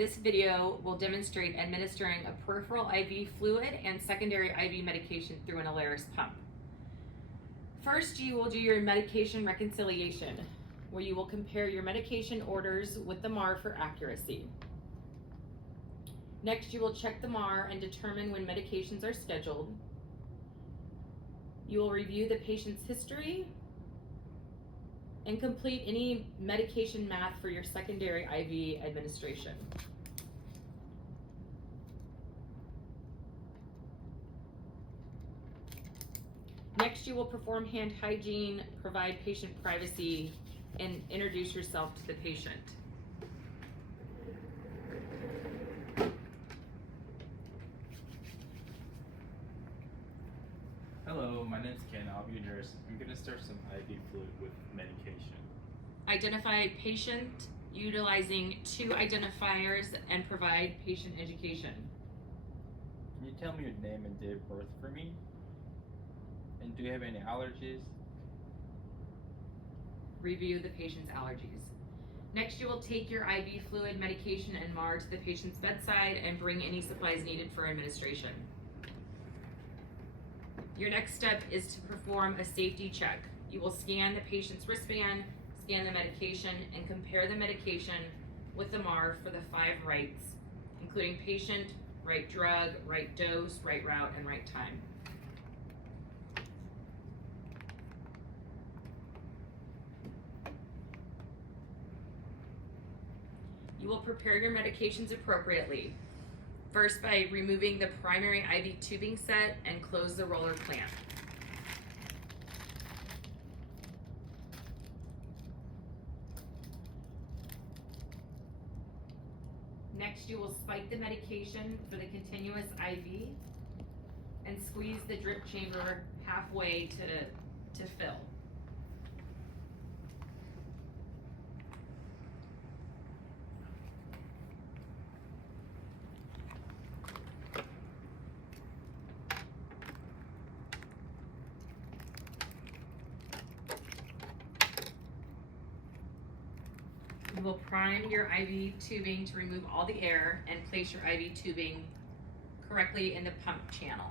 This video will demonstrate administering a peripheral IV fluid and secondary IV medication through an Alaris pump. First, you will do your medication reconciliation, where you will compare your medication orders with the MAR for accuracy. Next, you will check the MAR and determine when medications are scheduled. You will review the patient's history and complete any medication math for your secondary IV administration. Next, you will perform hand hygiene, provide patient privacy, and introduce yourself to the patient. Hello, my name's Ken. I'll be a nurse. I'm going to start some IV fluid with medication. Identify patient utilizing 2 identifiers and provide patient education. Can you tell me your name and date of birth for me? And do you have any allergies? Review the patient's allergies. Next, you will take your IV fluid, medication, and MAR to the patient's bedside and bring any supplies needed for administration. Your next step is to perform a safety check. You will scan the patient's wristband, scan the medication, and compare the medication with the MAR for the 5 rights, including patient, right drug, right dose, right route, and right time. You will prepare your medications appropriately. First, by removing the primary IV tubing set and close the roller clamp. Next, you will spike the medication for the continuous IV and squeeze the drip chamber halfway to fill. You will prime your IV tubing to remove all the air and place your IV tubing correctly in the pump channel.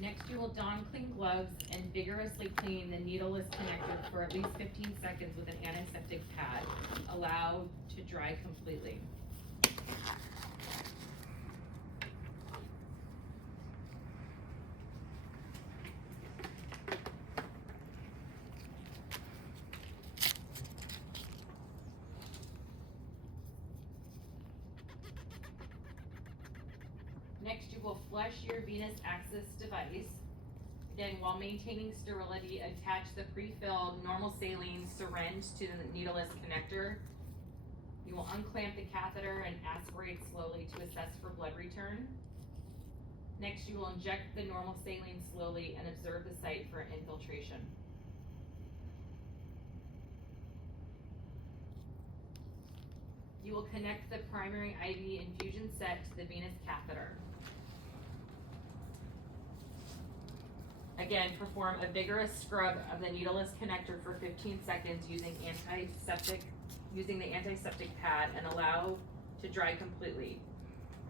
Next, you will don clean gloves and vigorously clean the needleless connector for at least 15 seconds with an antiseptic pad. Allow to dry completely. Next, you will flush your venous access device. Then, while maintaining sterility, attach the pre-filled normal saline syringe to the needleless connector. You will unclamp the catheter and aspirate slowly to assess for blood return. Next, you will inject the normal saline slowly and observe the site for infiltration. You will connect the primary IV infusion set to the venous catheter. Again, perform a vigorous scrub of the needleless connector for 15 seconds using the antiseptic pad and allow to dry completely.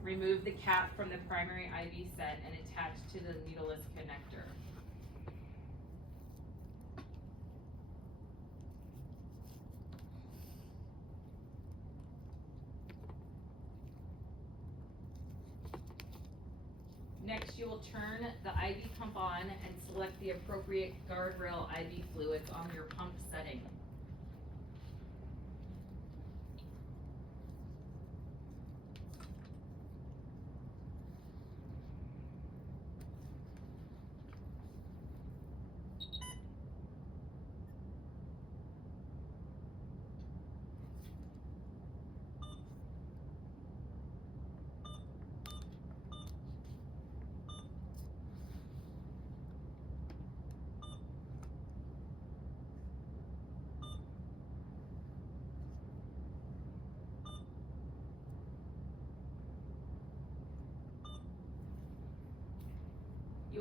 Remove the cap from the primary IV set and attach to the needleless connector. Next, you will turn the IV pump on and select the appropriate guardrail IV fluids on your pump setting.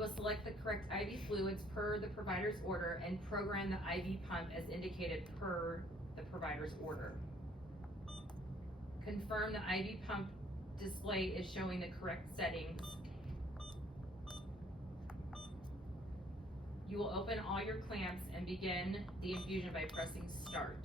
will select the correct IV fluids per the provider's order and program the IV pump as indicated per the provider's order. Confirm the IV pump display is showing the correct settings. You will open all your clamps and begin the infusion by pressing start.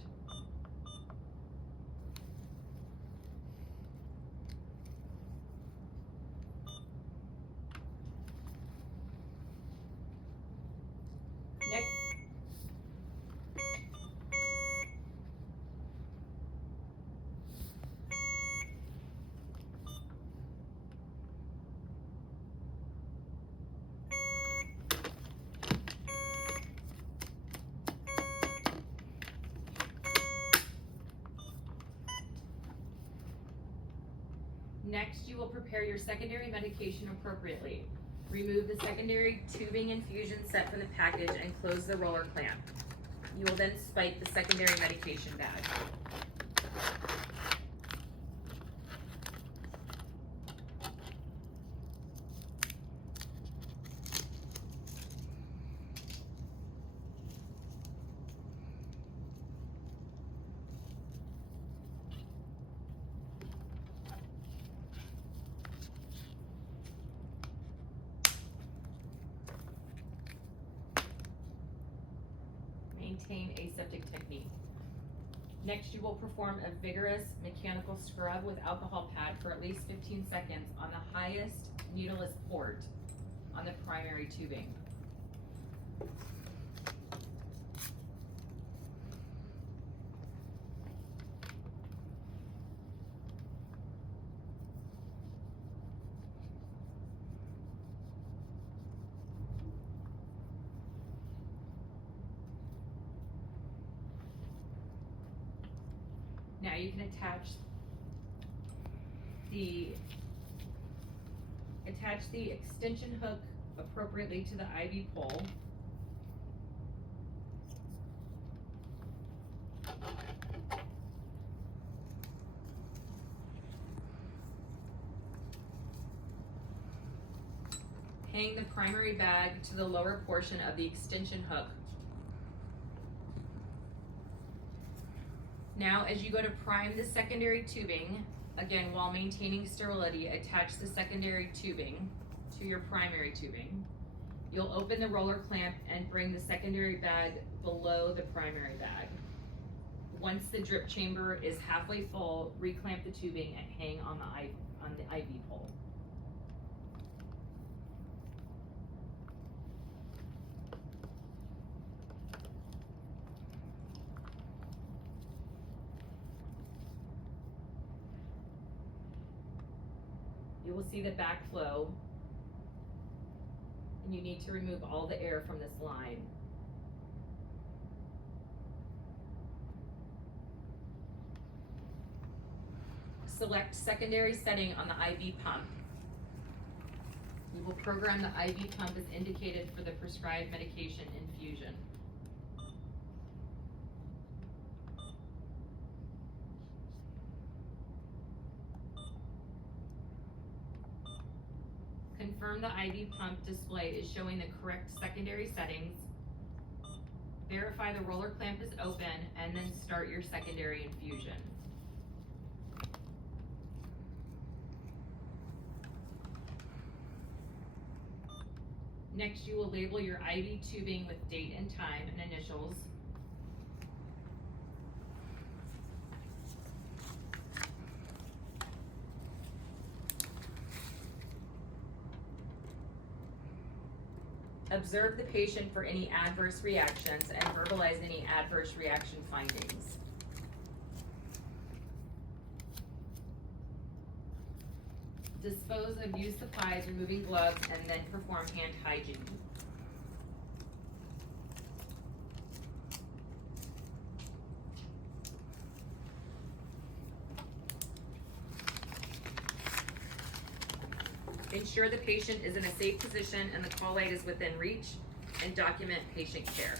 Next, you will prepare your secondary medication appropriately. Remove the secondary tubing infusion set from the package and close the roller clamp. You will then spike the secondary medication bag. Maintain aseptic technique. Next, you will perform a vigorous mechanical scrub with alcohol pad for at least 15 seconds on the highest needleless port on the primary tubing. Now you can attach the extension hook appropriately to the IV pole. Hang the primary bag to the lower portion of the extension hook. Now, as you go to prime the secondary tubing, again, while maintaining sterility, attach the secondary tubing to your primary tubing. You'll open the roller clamp and bring the secondary bag below the primary bag. Once the drip chamber is halfway full, reclamp the tubing and hang on the IV pole. You will see the backflow, and you need to remove all the air from this line. Select secondary setting on the IV pump. You will program the IV pump as indicated for the prescribed medication infusion. Confirm the IV pump display is showing the correct secondary settings. Verify the roller clamp is open and then start your secondary infusion. Next, you will label your IV tubing with date and time and initials. Observe the patient for any adverse reactions and verbalize any adverse reaction findings. Dispose of used supplies, removing gloves, and then perform hand hygiene. Ensure the patient is in a safe position and the call light is within reach, and document patient care.